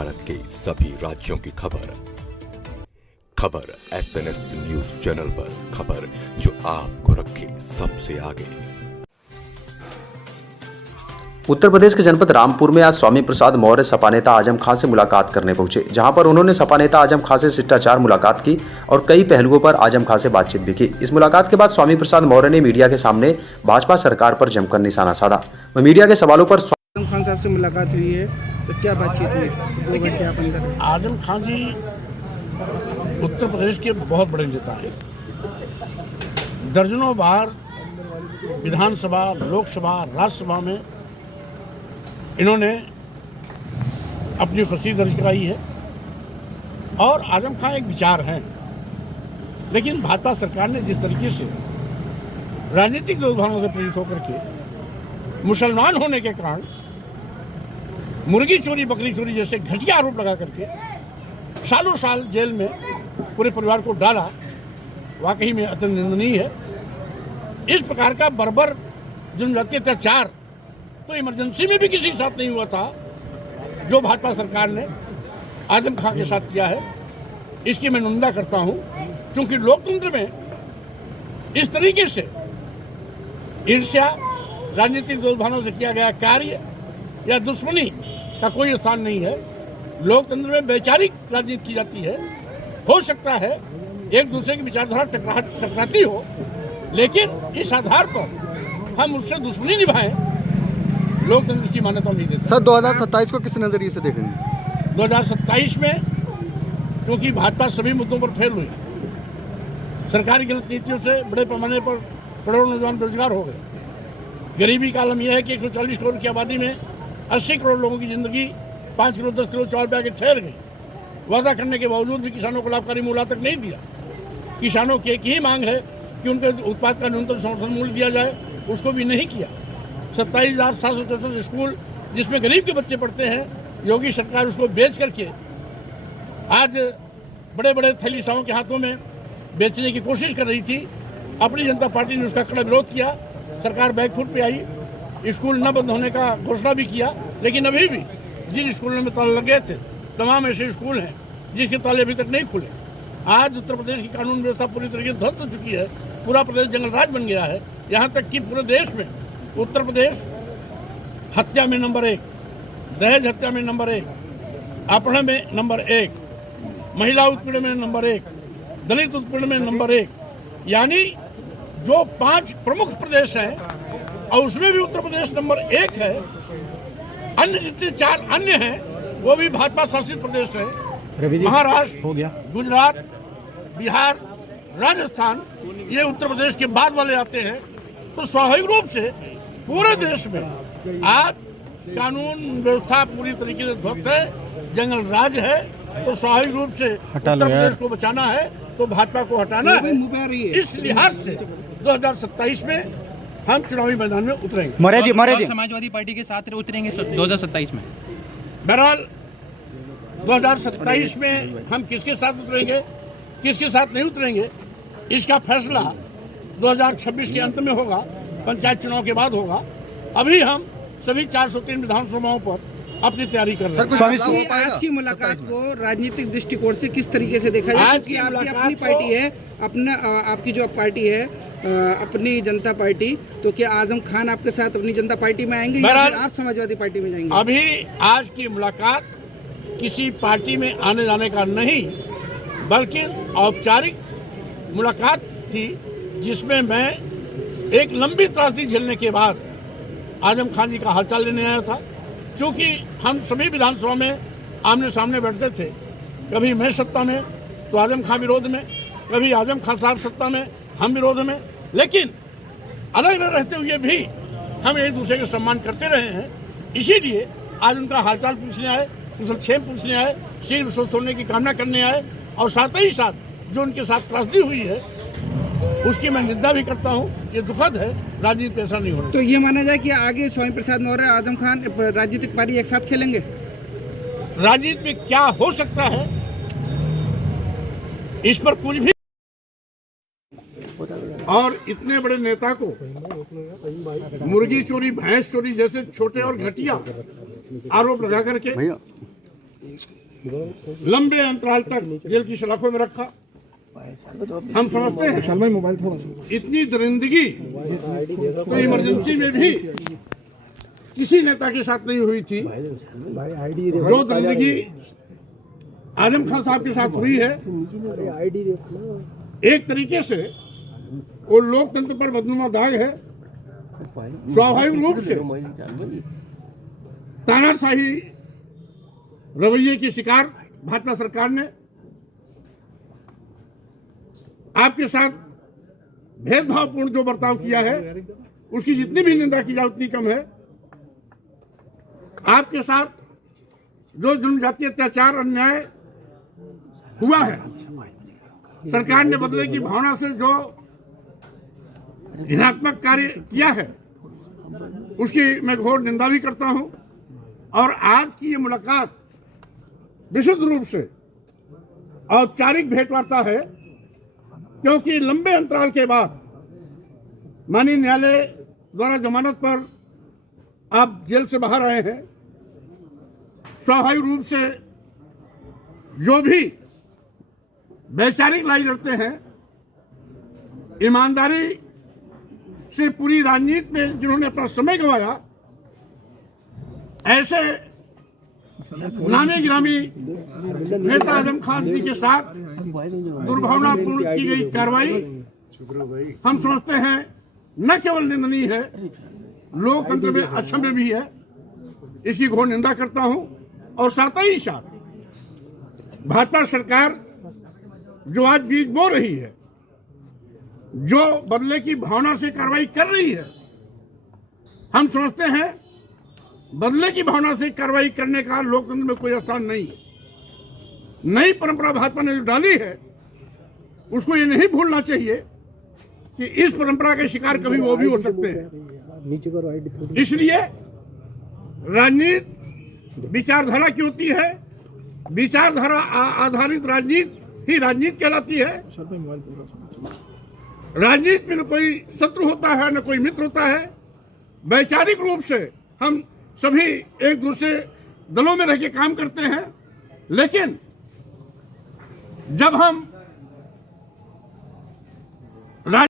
भारत के सभी राज्यों की खबर SNS न्यूज चैनल पर, खबर जो आपको रखे सबसे आगे। उत्तर प्रदेश के जनपद रामपुर में आज स्वामी प्रसाद मौर्य सपा नेता आजम खां से मुलाकात करने पहुंचे, जहां पर उन्होंने सपा नेता आजम खां से शिष्टाचार मुलाकात की और कई पहलुओं पर आजम खां से बातचीत भी की। इस मुलाकात के बाद स्वामी प्रसाद मौर्य ने मीडिया के सामने भाजपा सरकार पर जमकर निशाना साधा। वह मीडिया के सवालों पर आजम खान साहब से मुलाकात हुई है, तो क्या बातचीत हुई? 2 घंटे आप अंदर। आजम खान जी उत्तर प्रदेश के बहुत बड़े नेता हैं। दर्जनों बार विधानसभा, लोकसभा, राज्यसभा में इन्होंने अपनी उपस्थिति दर्ज कराई है और आजम खान एक विचार हैं। लेकिन भाजपा सरकार ने जिस तरीके से राजनीतिक दुर्भावना से प्रेरित होकर के मुसलमान होने के कारण मुर्गी चोरी, बकरी चोरी जैसे घटिया आरोप लगा करके सालों साल जेल में पूरे परिवार को डाला, वाकई में अत्यंत निंदनीय है। इस प्रकार का बर्बर जनजातीय अत्याचार तो इमरजेंसी में भी किसी के साथ नहीं हुआ था जो भाजपा सरकार ने आजम खां के साथ किया है। इसकी मैं निंदा करता हूं, क्योंकि लोकतंत्र में इस तरीके से ईर्ष्या, राजनीतिक दुर्भावना से किया गया कार्य या दुश्मनी का कोई स्थान नहीं है। लोकतंत्र में वैचारिक राजनीति की जाती है। हो सकता है एक दूसरे की विचारधारा टकराती हो, लेकिन इस आधार पर हम उससे दुश्मनी निभाएं, लोकतंत्र की मान्यता नहीं देते। सर 2027 को किस नजरिए से देखेंगे? 2027 में क्योंकि भाजपा सभी मुद्दों पर फेल हुई, सरकारी गलत नीतियों से बड़े पैमाने पर करोड़ों नौजवान बेरोजगार हो गए। गरीबी का आलम यह है कि 140 करोड़ की आबादी में 80 करोड़ लोगों की जिंदगी 5 किलो 10 किलो चावल पे ठहर गई। वादा करने के बावजूद भी किसानों को लाभकारी मूल्य तक नहीं दिया। किसानों की एक ही मांग है कि उनके उत्पाद का न्यूनतम समर्थन मूल्य दिया जाए, उसको भी नहीं किया। 27,764 स्कूल जिसमें गरीब के बच्चे पढ़ते हैं, योगी सरकार उसको बेच करके आज बड़े बड़े थैलीसाओं के हाथों में बेचने की कोशिश कर रही थी। अपनी जनता पार्टी ने उसका कड़ा विरोध किया, सरकार बैकफुट पे आई, स्कूल न बंद होने का घोषणा भी किया। लेकिन अभी भी जिन स्कूलों में ताले लगे थे, तमाम ऐसे स्कूल हैं जिसके ताले अभी तक नहीं खुले। आज उत्तर प्रदेश की कानून व्यवस्था पूरी तरीके से ध्वस्त हो चुकी है। पूरा प्रदेश जंगल राज बन गया है। यहाँ तक कि पूरे देश में उत्तर प्रदेश हत्या में नंबर 1, दहेज हत्या में नंबर 1, अपहरण में नंबर 1, महिला उत्पीड़न में नंबर 1, दलित उत्पीड़न में नंबर 1। यानी जो 5 प्रमुख प्रदेश हैं और उसमें भी उत्तर प्रदेश नंबर 1 है। अन्य जितने 4 अन्य हैं वो भी भाजपा शासित प्रदेश है। महाराष्ट्र हो गया, गुजरात, बिहार, राजस्थान, ये उत्तर प्रदेश के बाद वाले आते हैं। तो स्वाभाविक रूप से पूरे देश में आज कानून व्यवस्था पूरी तरीके से ध्वस्त है, जंगल राज है। तो स्वाभाविक रूप से उत्तर प्रदेश को बचाना है तो भाजपा को हटाना है। इस लिहाज से 2027 में हम चुनावी मैदान में उतरेंगे। मौर्य जी समाजवादी पार्टी के साथ उतरेंगे 2027 में। बहरहाल 2027 में हम किसके साथ उतरेंगे, किसके साथ नहीं उतरेंगे, इसका फैसला 2026 के अंत में होगा, पंचायत चुनाव के बाद होगा। अभी हम सभी 403 विधानसभाओं पर अपनी तैयारी कर रहे हैं। आज की मुलाकात को राजनीतिक दृष्टिकोण से किस तरीके से देखा जाए? आज की अपनी पार्टी है, आपकी जो पार्टी है अपनी जनता पार्टी, तो क्या आजम खान आपके साथ अपनी जनता पार्टी में आएंगे या फिर आप समाजवादी पार्टी में जाएंगे? अभी आज की मुलाकात किसी पार्टी में आने जाने का नहीं, बल्कि औपचारिक मुलाकात थी, जिसमें मैं एक लंबी त्रासदी झेलने के बाद आजम खान जी का हालचाल लेने आया था। क्योंकि हम सभी विधानसभा में आमने सामने बैठते थे, कभी मैं सत्ता में तो आजम खान विरोध में, कभी आजम खान साहब सत्ता में हम विरोध में। लेकिन अलग अलग रहते हुए भी हम एक दूसरे का सम्मान करते रहे हैं। इसीलिए आज उनका हालचाल पूछने आए, कुशलक्षेम पूछने आए, शीघ्र स्वस्थ होने की कामना करने आए। और साथ ही साथ जो उनके साथ त्रासदी हुई है उसकी मैं निंदा भी करता हूं। ये दुखद है, राजनीति ऐसा नहीं होना। तो ये माना जाए कि आगे स्वामी प्रसाद मौर्य, आजम खान राजनीतिक पार्टी एक साथ खेलेंगे? राजनीति में क्या हो सकता है इस पर कुछ भी, और इतने बड़े नेता को मुर्गी चोरी, भैंस चोरी जैसे छोटे और घटिया आरोप लगा करके लंबे अंतराल तक जेल की सलाखों में रखा। हम समझते हैं इतनी दरिंदगी तो इमरजेंसी में भी किसी नेता के साथ नहीं हुई थी। जो दरिंदगी आजम खान साहब के साथ हुई है, एक तरीके से वो लोकतंत्र पर बदनुमा दाग है। स्वाभाविक रूप से तानाशाही रवैये की शिकार भाजपा सरकार ने आपके साथ भेदभावपूर्ण जो बर्ताव किया है, उसकी जितनी भी निंदा की जाए उतनी कम है। आपके साथ जो जनजातीय अत्याचार अन्याय हुआ है, सरकार ने बदले की भावना से जो हिंसात्मक कार्य किया है, उसकी मैं घोर निंदा भी करता हूं। और आज की ये मुलाकात विशुद्ध रूप से औपचारिक भेंटवार्ता है, क्योंकि लंबे अंतराल के बाद माननीय न्यायालय द्वारा जमानत पर आप जेल से बाहर आए हैं। स्वाभाविक रूप से जो भी वैचारिक लड़ाई लड़ते हैं, ईमानदारी से पूरी राजनीति में जिन्होंने अपना समय गंवाया, ऐसे नामी गिरामी नेता आजम खान जी के साथ दुर्भावनापूर्ण की गई कार्रवाई हम समझते हैं न केवल निंदनीय है, लोकतंत्र में अक्षम्य भी है। इसकी घोर निंदा करता हूं। और साथ ही साथ भाजपा सरकार जो आज बीज बो रही है, जो बदले की भावना से कार्रवाई कर रही है, हम समझते हैं बदले की भावना से कार्रवाई करने का लोकतंत्र में कोई स्थान नहीं है। नई परंपरा भाजपा ने जो डाली है, उसको ये नहीं भूलना चाहिए कि इस परंपरा के शिकार कभी वो भी हो सकते हैं। इसलिए राजनीति विचारधारा की होती है, विचारधारा आधारित राजनीति ही राजनीति कहलाती है। राजनीति में न कोई शत्रु होता है, न कोई मित्र होता है। वैचारिक रूप से हम सभी एक दूसरे दलों में रह के काम करते हैं, लेकिन जब हम